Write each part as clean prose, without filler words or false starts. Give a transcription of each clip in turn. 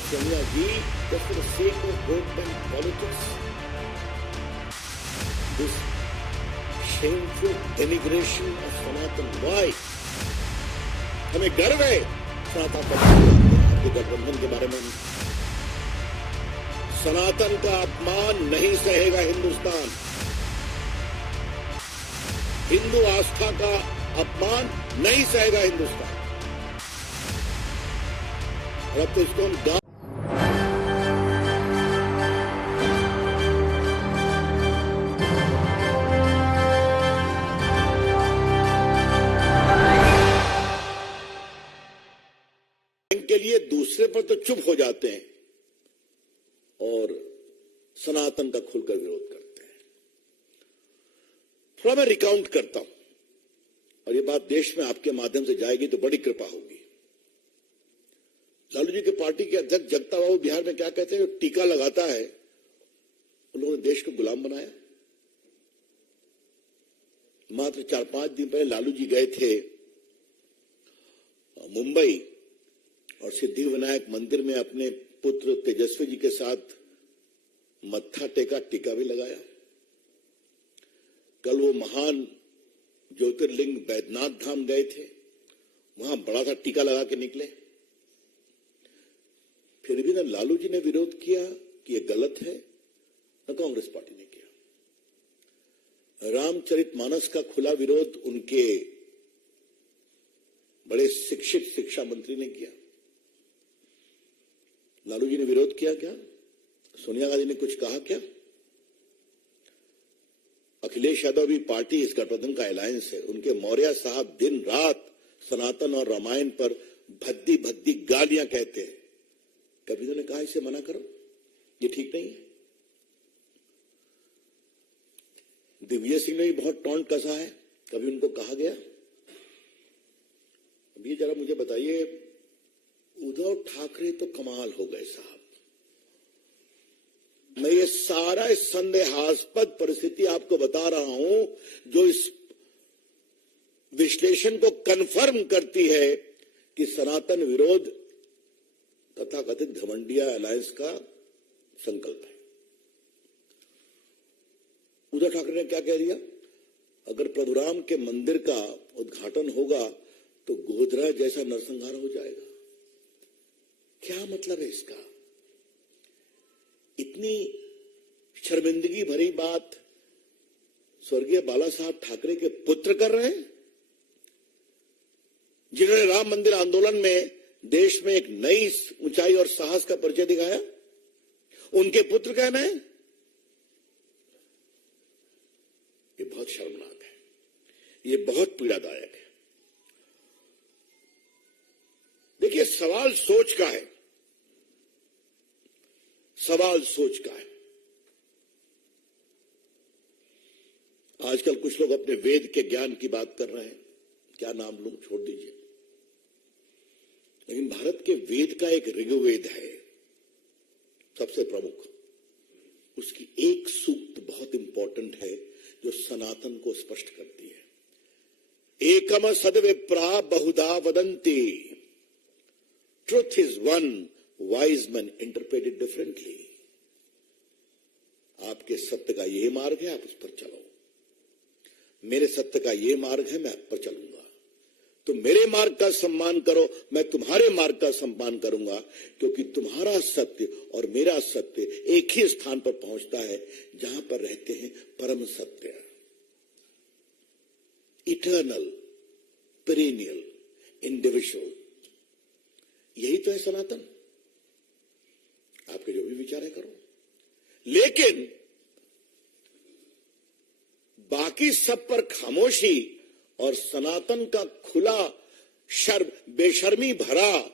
President Sonia Ji, just for the sake of vote bank politics, this shameful denigration of Sanatan. Why? हमें गर्व है सनातन गठबंधन के बारे में। सनातन का अपमान नहीं सहेगा हिंदुस्तान। हिंदू आस्था का अपमान नहीं सहेगा हिंदुस्तान। और अब तो इसको हम के लिए दूसरे पर तो चुप हो जाते हैं और सनातन का खुलकर विरोध करते हैं। थोड़ा मैं रिकाउंट करता हूं और ये बात देश में आपके माध्यम से जाएगी तो बड़ी कृपा होगी। लालू जी की पार्टी के अध्यक्ष जगता बाबू बिहार में क्या कहते हैं, जो टीका लगाता है उन लोगों ने देश को गुलाम बनाया। मात्र 4-5 दिन पहले लालू जी गए थे मुंबई और सिद्धि विनायक मंदिर में अपने पुत्र तेजस्वी जी के साथ मत्था टेका, टीका भी लगाया। कल वो महान ज्योतिर्लिंग बैद्यनाथ धाम गए थे, वहां बड़ा सा टीका लगा के निकले। फिर भी न लालू जी ने विरोध किया कि ये गलत है, न कांग्रेस पार्टी ने किया। रामचरितमानस का खुला विरोध उनके बड़े शिक्षित शिक्षा मंत्री ने किया। लालू जी ने विरोध किया क्या? सोनिया गांधी ने कुछ कहा क्या? अखिलेश यादव भी पार्टी इस गठबंधन का अलायंस है। उनके मौर्य साहब दिन रात सनातन और रामायण पर भद्दी भद्दी गालियां कहते हैं। कभी उन्होंने कहा इसे मना करो, ये ठीक नहीं है। दिग्विजय सिंह ने भी बहुत टॉन्ट कसा है, कभी उनको कहा गया? अभी जरा मुझे बताइए, उद्धव ठाकरे तो कमाल हो गए साहब। मैं ये सारा संदेहास्पद परिस्थिति आपको बता रहा हूं जो इस विश्लेषण को कंफर्म करती है कि सनातन विरोध तथाकथित घमंडिया अलायंस का संकल्प है। उद्धव ठाकरे ने क्या कह दिया? अगर प्रभुराम के मंदिर का उद्घाटन होगा तो गोधरा जैसा नरसंहार हो जाएगा। क्या मतलब है इसका? इतनी शर्मिंदगी भरी बात स्वर्गीय बाला साहब ठाकरे के पुत्र कर रहे हैं, जिन्होंने राम मंदिर आंदोलन में देश में एक नई ऊंचाई और साहस का परिचय दिखाया। उनके पुत्र कहना है, ये बहुत शर्मनाक है, ये बहुत पीड़ादायक है। देखिए, सवाल सोच का है, सवाल सोच का है। आजकल कुछ लोग अपने वेद के ज्ञान की बात कर रहे हैं, क्या नाम लूं, छोड़ दीजिए। लेकिन भारत के वेद का एक ऋग्वेद है सबसे प्रमुख, उसकी एक सूक्त बहुत इंपॉर्टेंट है जो सनातन को स्पष्ट करती है। एकम सद्विप्रा बहुधा वदन्ति, truth is one, wise man interpret it differently. आपके सत्य का ये मार्ग है, आप उस पर चलो। मेरे सत्य का ये मार्ग है, मैं आप पर चलूंगा। तो मेरे मार्ग का सम्मान करो, मैं तुम्हारे मार्ग का सम्मान करूंगा, क्योंकि तुम्हारा सत्य और मेरा सत्य एक ही स्थान पर पहुंचता है जहां पर रहते हैं परम सत्य, इटर्नल, पेरेनियल, इंडिविजुअल। यही तो है सनातन। आपके जो भी विचार है करो, लेकिन बाकी सब पर खामोशी और सनातन का खुला बेशर्मी भरा,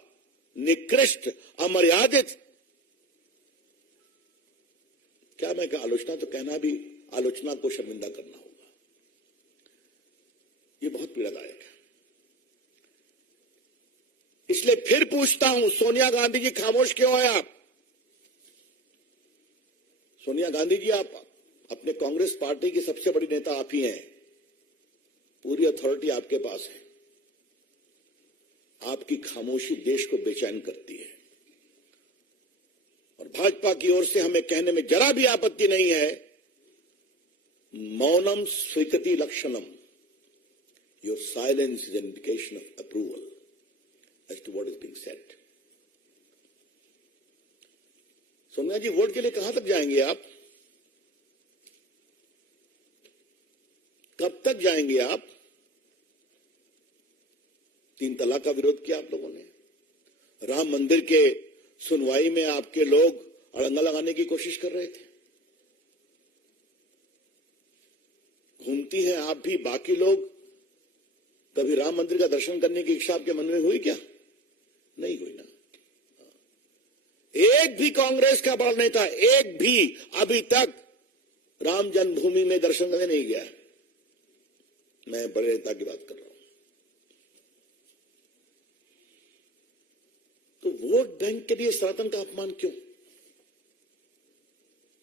निकृष्ट, अमर्यादित, क्या मैं क्या आलोचना तो कहना भी आलोचना को शर्मिंदा करना होगा। ये बहुत पीड़ादायक है। इसलिए फिर पूछता हूं, सोनिया गांधी जी खामोश क्यों है आप? सोनिया गांधी जी, आप अपने कांग्रेस पार्टी की सबसे बड़ी नेता आप ही हैं, पूरी अथॉरिटी आपके पास है। आपकी खामोशी देश को बेचैन करती है। भाजपा की ओर से हमें कहने में जरा भी आपत्ति नहीं है, मौनम स्वीकृति लक्षणम, your silence is an indication of approval as to what is being said. Sonia ji, vote के लिए कहां तक जाएंगे आप? कब तक जाएंगे आप? 3 तलाक का विरोध किया आप लोगों ने, राम मंदिर के सुनवाई में आपके लोग अड़ंगा लगाने की कोशिश कर रहे थे। घूमती हैं आप भी, बाकी लोग, कभी राम मंदिर का दर्शन करने की इच्छा आपके मन में हुई क्या? नहीं हुई ना। एक भी कांग्रेस का बड़ा नेता, एक भी अभी तक राम जन्मभूमि में दर्शन करने नहीं गया। मैं बड़े नेता की बात कर रहा हूं। तो वोट बैंक के लिए सनातन का अपमान क्यों?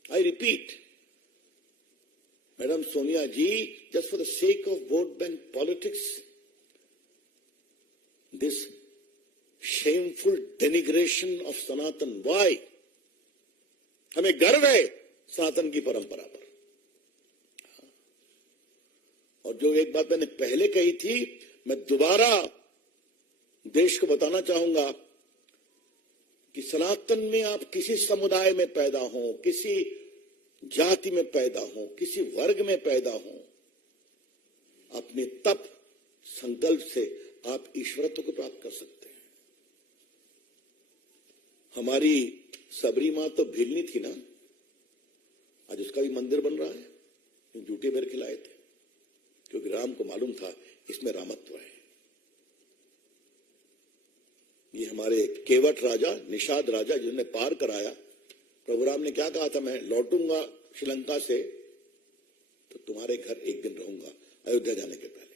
I repeat, madam Sonia ji, just for the sake of vote bank politics, this shameful denigration of Sanatan, why? हमें गर्व है सनातन की परंपरा पर। और जो एक बात मैंने पहले कही थी, मैं दोबारा देश को बताना चाहूंगा कि सनातन में आप किसी समुदाय में पैदा हो, किसी जाति में पैदा हो, किसी वर्ग में पैदा हो, अपने तप संकल्प से आप ईश्वरत्व को प्राप्त कर सकते हैं। हमारी सबरी मां तो भिलनी थी ना, आज उसका भी मंदिर बन रहा है। जूठे बेर खिलाए थे, क्योंकि राम को मालूम था इसमें रामत्व है। ये हमारे केवट राजा, निषाद राजा, जिन्होंने पार कराया, प्रभु राम ने क्या कहा था, मैं लौटूंगा श्रीलंका से तो तुम्हारे घर एक दिन रहूंगा, अयोध्या जाने के पहले।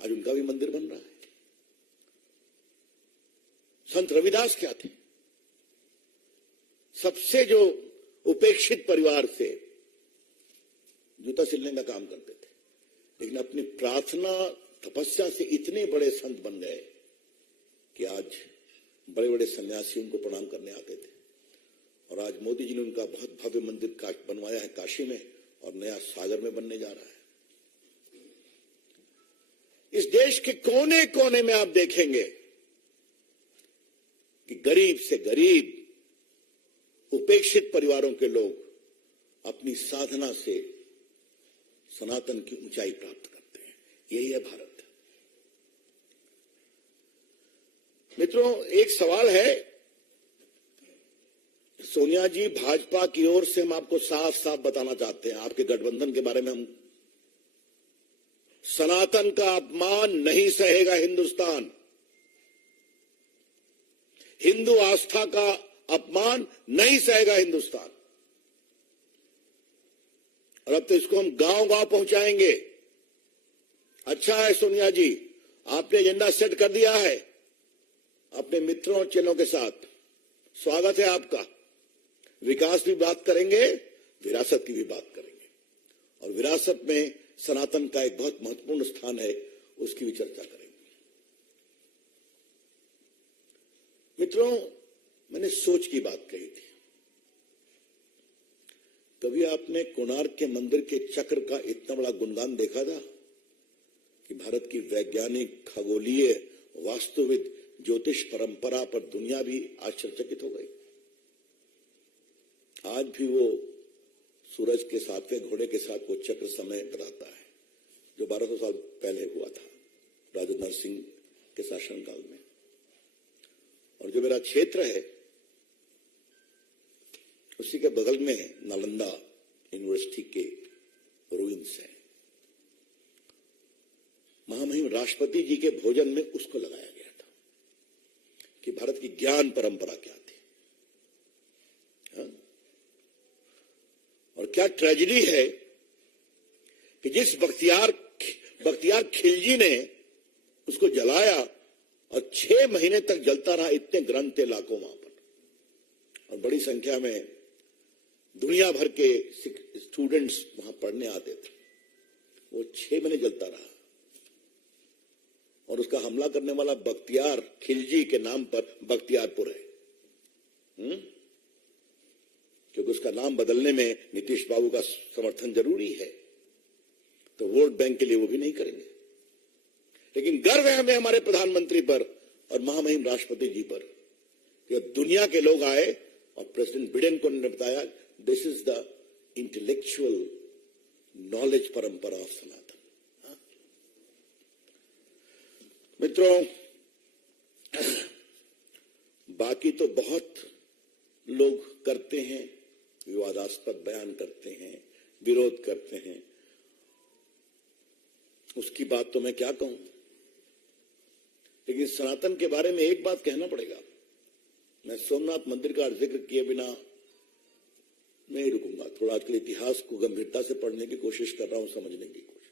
आज उनका भी मंदिर बन रहा है। संत रविदास क्या थे? सबसे जो उपेक्षित परिवार से जूता सिलने का काम करते थे, लेकिन अपनी प्रार्थना तपस्या से इतने बड़े संत बन गए कि आज बड़े बड़े सन्यासी उनको प्रणाम करने आते थे। और आज मोदी जी ने उनका बहुत भव्य मंदिर बनवाया है काशी में, और नया सागर में बनने जा रहा है। इस देश के कोने कोने में आप देखेंगे कि गरीब से गरीब उपेक्षित परिवारों के लोग अपनी साधना से सनातन की ऊंचाई प्राप्त करते हैं। यही है भारत। मित्रों, एक सवाल है, सोनिया जी, भाजपा की ओर से हम आपको साफ साफ बताना चाहते हैं, आपके गठबंधन के बारे में हम, सनातन का अपमान नहीं सहेगा हिंदुस्तान। हिंदू आस्था का अपमान नहीं सहेगा हिंदुस्तान। और अब तो इसको हम गांव गांव पहुंचाएंगे। अच्छा है सोनिया जी, आपने एजेंडा सेट कर दिया है अपने मित्रों और चेलों के साथ, स्वागत है आपका। विकास भी बात करेंगे, विरासत की भी बात करेंगे, और विरासत में सनातन का एक बहुत महत्वपूर्ण स्थान है, उसकी भी चर्चा करेंगे। मित्रों, मैंने सोच की बात कही थी। कभी आपने कोणार्क के मंदिर के चक्र का इतना बड़ा गुणगान देखा था कि भारत की वैज्ञानिक, खगोलीय, वास्तुविद, ज्योतिष परंपरा पर दुनिया भी आश्चर्यचकित हो गई। आज भी वो सूरज के 7वें घोड़े के साथ वो चक्र समय बताता है, जो 1200 साल पहले हुआ था राजा नरसिंह के शासनकाल में। और जो मेरा क्षेत्र है, उसी के बगल में नालंदा यूनिवर्सिटी के रूइंस है। महामहिम राष्ट्रपति जी के भोजन में उसको लगाया गया था कि भारत की ज्ञान परंपरा क्या थी। हाँ? और क्या ट्रेजेडी है कि जिस बख्तियार खिलजी ने उसको जलाया और 6 महीने तक जलता रहा, इतने ग्रंथ थे लाखों वहां पर, और बड़ी संख्या में दुनिया भर के स्टूडेंट्स वहां पढ़ने आते थे। वो 6 महीने जलता रहा, और उसका हमला करने वाला बख्तियार खिलजी के नाम पर बख्तियारपुर है। क्योंकि उसका नाम बदलने में नीतीश बाबू का समर्थन जरूरी है, तो वोट बैंक के लिए वो भी नहीं करेंगे। लेकिन गर्व है हमें हमारे प्रधानमंत्री पर और महामहिम राष्ट्रपति जी पर कि दुनिया के लोग आए और प्रेसिडेंट बिडेन को ने बताया, this is the intellectual knowledge परंपरा ऑफ सनातन। मित्रों, बाकी तो बहुत लोग करते हैं, विवादास्पद बयान करते हैं, विरोध करते हैं, उसकी बात तो मैं क्या कहूं। लेकिन सनातन के बारे में एक बात कहना पड़ेगा, मैं सोमनाथ मंदिर का जिक्र किए बिना नहीं रुकूंगा। थोड़ा आजकल इतिहास को गंभीरता से पढ़ने की कोशिश कर रहा हूं, समझने की।